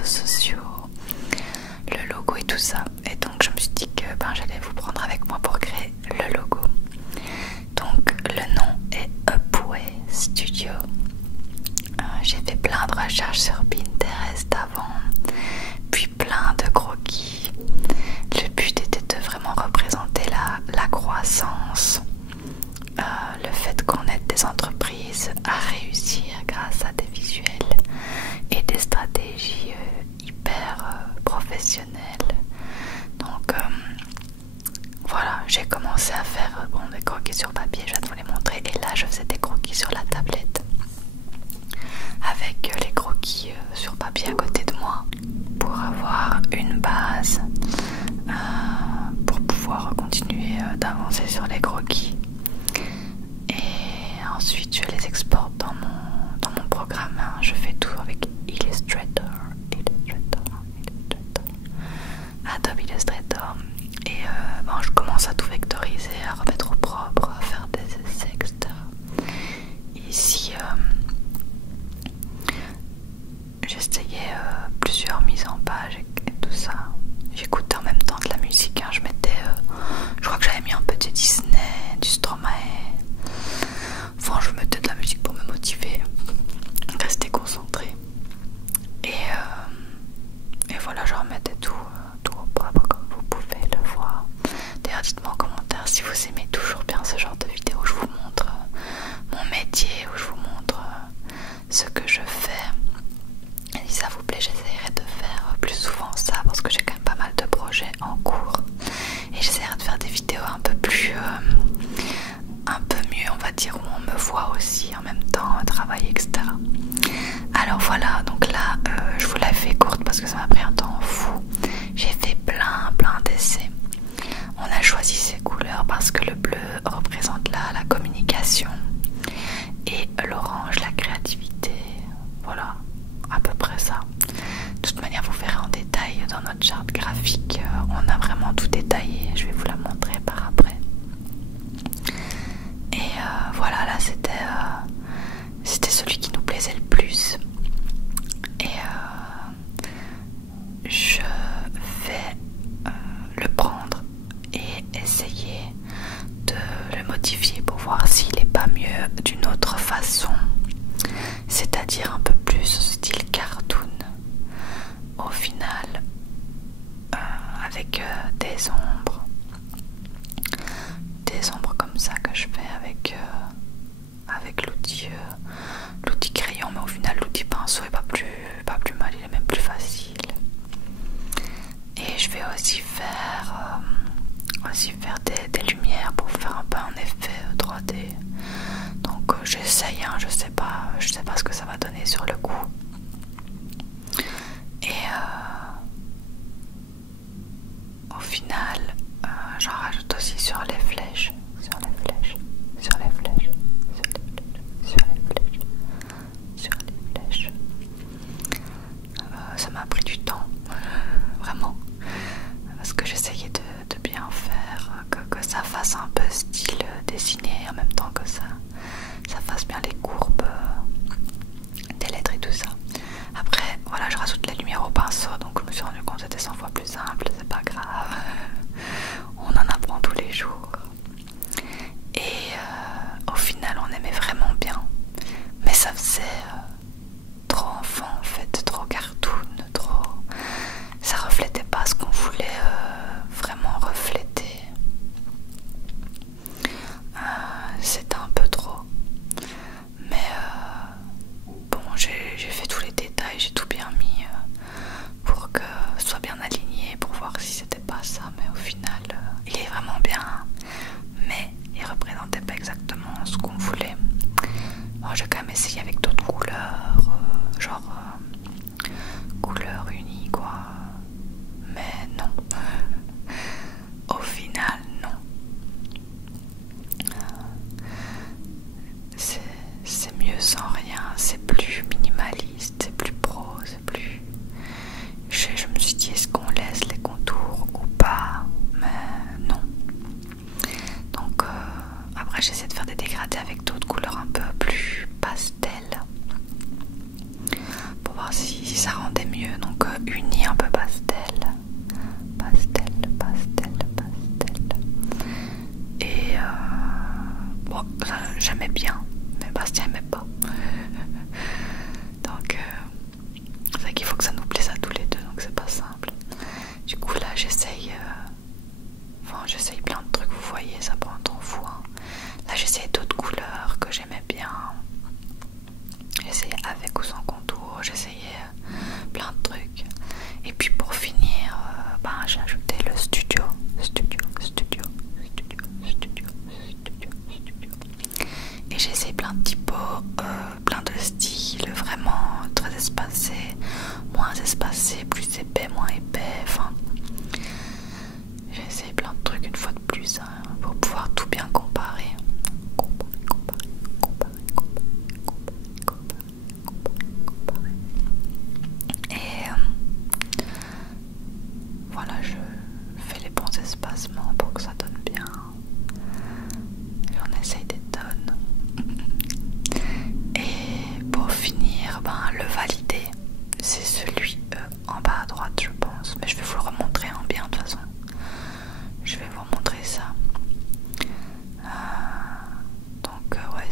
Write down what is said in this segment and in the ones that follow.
réseaux sociaux, le logo et tout ça. Et donc je me suis dit que j'allais vous prendre avec moi pour créer le logo. Donc le nom est Upway Studio. J'ai fait plein de recherches sur Pinterest avant, puis plein de croquis. Le but était de vraiment représenter la croissance, le fait qu'on aide des entreprises à réussir grâce à des visuels et des stratégies hyper professionnelles. Donc voilà, j'ai commencé à faire des croquis sur papier, je vais vous les montrer, et là je faisais des croquis sur la tablette avec les croquis sur papier à côté de moi pour avoir une base pour pouvoir continuer d'avancer sur les croquis. Et ensuite je les exporte dans mon programme, je fais tout avec Illustrator, Adobe Illustrator, et je commence à tout vectoriser, à remettre au propre, à faire des essais, etc. Ici j'essayais plusieurs mises en page et tout ça. J'écoutais en même temps de la musique, je mettais je crois que j'avais mis un peu de Disney, du Stromae. Enfin, je mettais de la musique pour me motiver, rester concentré. Et voilà, je remettais tout au propre comme vous pouvez le voir. D'ailleurs, dites-moi en commentaire si vous aimez toujours bien ce genre de vidéo où je vous montre mon métier, où je vous montre ce que je fais. Et si ça vous plaît, j'essaierai de faire plus souvent ça parce que j'ai quand même pas mal de projets en cours. Et j'essaierai de faire des vidéos un peu plus un peu mieux, on va dire, où on me voit aussi en même temps travailler, etc. Alors voilà, donc là je vous la fais courte parce que ça m'a pris un temps fou. J'ai fait plein d'essais. On a choisi ces couleurs parce que le bleu représente la communication et l'orange la créativité. Voilà, à peu près ça. De toute manière, vous verrez en détail dans notre charte graphique, on a vraiment tout détaillé. Je vais vous la montrer par après. Et voilà, là c'était celui qui nous plaisait le plus. Et je vais le prendre et essayer de le modifier pour voir s'il n'est pas mieux d'une autre façon, c'est-à-dire un peu plus style cartoon au final, avec des ombres comme ça que je fais avec l'outil crayon, mais au final l'outil pinceau est pas plus mal, il est même plus facile. Et je vais aussi faire des lumières pour faire un peu un effet 3D. Donc j'essaye, je sais pas ce que ça va donner sur le coup. Et au final j'en rajoute aussi sur les flèches. Ça m'a pris du temps, vraiment, parce que j'essayais de bien faire, que ça fasse un peu style dessiné, en même temps que ça fasse bien les courbes des lettres et tout ça. Après, voilà, je rajoute la lumière au pinceau, donc je me suis rendu compte que c'était 100 fois plus simple, c'est pas grave, on en apprend tous les jours. Et au final, on aimait vraiment bien, mais ça faisait trop enfant en fait, trop cartoon, ça reflétait pas ce qu'on voulait vraiment refléter. C'était un peu trop, mais donc uni un peu pastel. Et bon, j'aimais bien, mais Bastien aimait pas. Donc c'est vrai qu'il faut que ça nous plaise à tous les deux, donc c'est pas simple. Du coup là j'essaye plein de trucs, vous voyez, ça prend un temps fou, hein. Là j'essaye d'autres couleurs que j'aimais bien. J'essayais avec ou sans contour, j'essayais plein de trucs. Et puis pour finir, j'ai ajouté le studio. Et j'ai essayé plein de typos, plein de styles, vraiment très espacés, moins espacés, plus épais, moins épais, enfin... J'ai essayé plein de trucs une fois de plus, hein, pour pouvoir tout bien comparer. Et voilà, je fais les bons espacements pour que ça donne bien. J'en essaye des tonnes. Et pour finir, le validé, c'est celui en bas à droite, je pense. Mais je vais vous le remontrer en bien de toute façon. Je vais vous montrer ça. Donc ouais,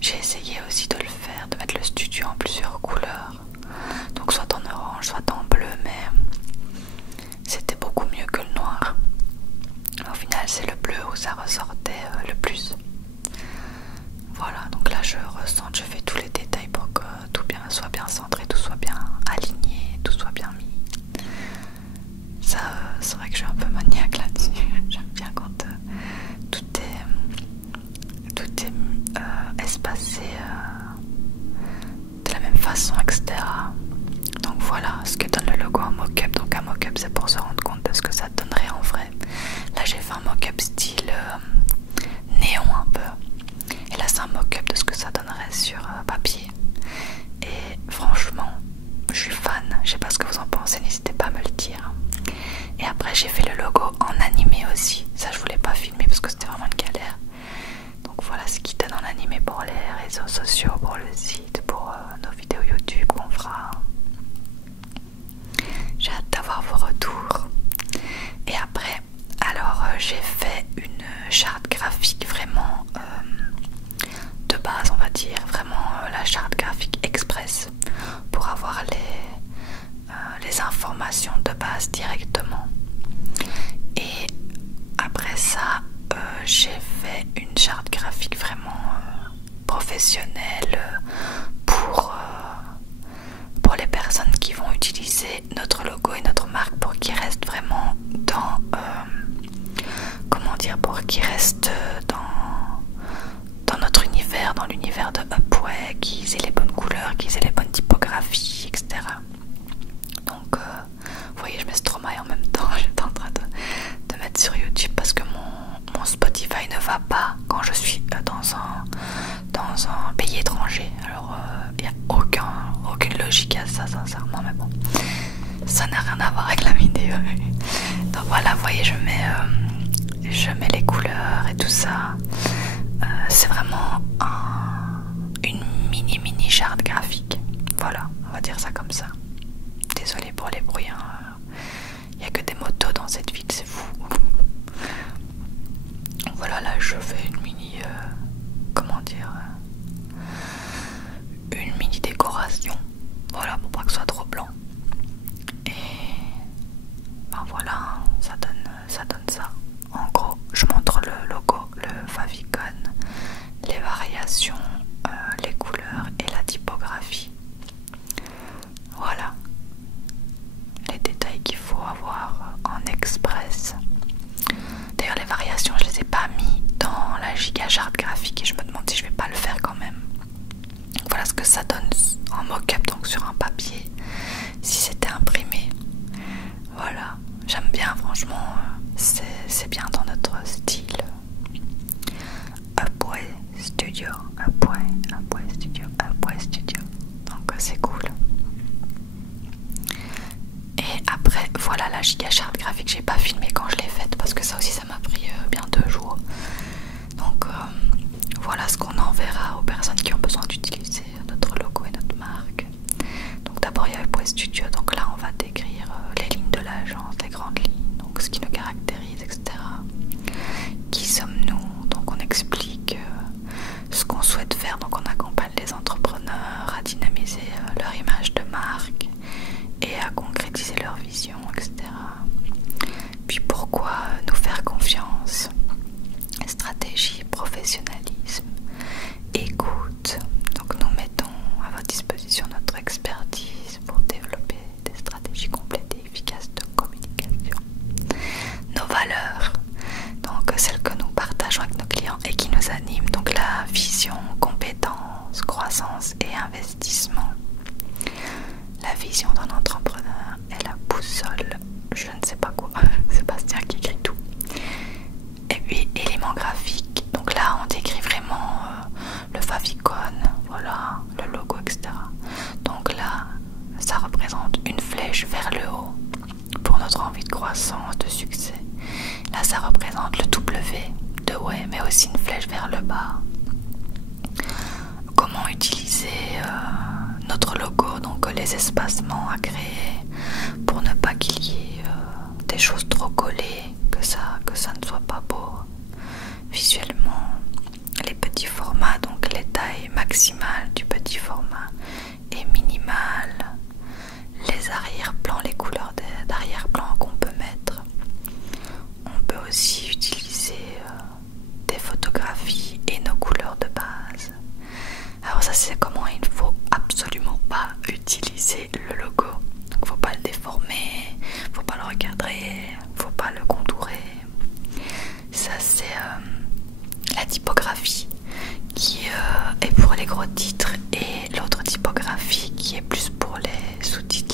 j'ai essayé aussi de le faire, de mettre le studio en plusieurs couleurs. Donc soit en orange, soit en bleu, mais c'était beaucoup mieux que le noir. Au final c'est le bleu où ça ressortait le plus. Voilà, donc là je ressens, je fais tous les détails pour que tout soit bien centré, tout soit bien aligné, tout soit bien mis. Ça, c'est vrai que je suis un peu maniaque là-dessus. J'aime bien quand tout est espacé de la même façon, etc. Donc voilà ce que donne le logo en mock-up. Donc un mock-up, c'est pour se rendre compte de ce que ça donnerait en vrai. Là j'ai fait un mock-up style néon un peu. Et là c'est un mock-up de ce que ça donnerait sur papier. Et franchement, je suis fan. Je sais pas ce que vous en pensez, n'hésitez pas à me le dire. Et après j'ai fait le logo en animé aussi. Ça je voulais pas filmer parce que c'était vraiment une galère. Donc voilà ce qui donne en animé pour les réseaux sociaux, pour le site, pour nos vidéos YouTube qu'on fera. J'ai hâte d'avoir vos retours. Et après, alors j'ai fait une charte graphique vraiment de base, on va dire. Vraiment la charte graphique express pour avoir les informations de base directement. Et après ça, j'ai fait une charte graphique vraiment professionnelle pour les personnes qui vont utiliser notre logo et notre marque, pour qu'ils restent vraiment dans comment dire, pour qu'ils restent dans notre univers, dans l'univers de Upway, qu'ils aient les bonnes couleurs, qu'ils aient les bonnes typographies, etc. Donc vous voyez, je mets Stromae en même temps. J'étais en train de mettre sur YouTube parce que mon Spotify ne va pas quand je suis dans un pays étranger. Alors il n'y a aucune logique à ça, sincèrement, mais bon, ça n'a rien à voir avec la vidéo. Donc voilà, vous voyez, je mets les couleurs et tout ça. C'est vraiment une mini charte graphique. Voilà, on va dire ça comme ça. Désolée pour les bruits, hein. Il n'y a que des motos dans cette ville, c'est fou. Voilà, là je fais une mini comment dire, une mini décoration. Voilà, pour pas que ce soit trop blanc. Et voilà, ça donne ça. En gros, je montre le logo, le favicon, les variations, les couleurs et la typographie. Voilà les détails qu'il faut avoir en express. D'ailleurs les variations je les ai pas mis dans la giga charte graphique et je me demande si je vais pas le faire quand même. Voilà ce que ça donne en mock-up, donc sur un papier, si c'était imprimé. Voilà, j'aime bien, franchement, c'est bien dans notre style. Upway Studio, Upway Studio. Donc c'est cool. Et après, voilà la giga charte graphique, j'ai pas filmé quand je l'ai faite parce que ça aussi ça m'a pris bien 2 jours. Donc voilà ce qu'on enverra aux personnes qui ont besoin d'utiliser notre logo et notre marque. Donc d'abord d'abord il y avait Poe Studio, donc là on va décrire les lignes de l'agence, les grandes lignes, donc ce qui nous caractérise, etc. Qui sommes-nous? Donc on explique ce qu'on souhaite faire, donc on accompagne les entrepreneurs à dynamiser leur image de marque et à concrétiser leur vision, etc. Puis pourquoi nous faire confiance? Stratégie, professionnalisme, écoute. Donc nous mettons à votre disposition notre expertise pour développer des stratégies complètes et efficaces de communication. Nos valeurs, donc celles que nous partageons avec nos clients et qui nous animent, donc la vision, compétence, croissance et investissement. La vision d'un entrepreneur est la boussole, je ne sais pas quoi, Sébastien qui écrit tout. Et puis éléments graphiques, donc là on décrit vraiment le favicon, voilà, le logo, etc. Donc là ça représente une flèche vers le haut pour notre envie de croissance, de succès. Là ça représente le W de ouais, mais aussi une flèche vers le bas. Comment utiliser notre logo, donc les espacements à créer pour ne pas qu'il y ait des choses trop collées, que ça ne soit pas beau visuellement. Les petits formats, donc les tailles maximales du petit format et minimales. Les arrière-plans, les couleurs d'arrière-plan qu'on peut mettre. On peut aussi utiliser des photographies et nos couleurs de base. Alors ça c'est comment il ne faut absolument pas utiliser le logo. Donc faut pas le déformer, faut pas le recadrer, faut pas le contourer. Ça c'est la typographie qui est pour les gros titres et l'autre typographie qui est plus pour les sous-titres.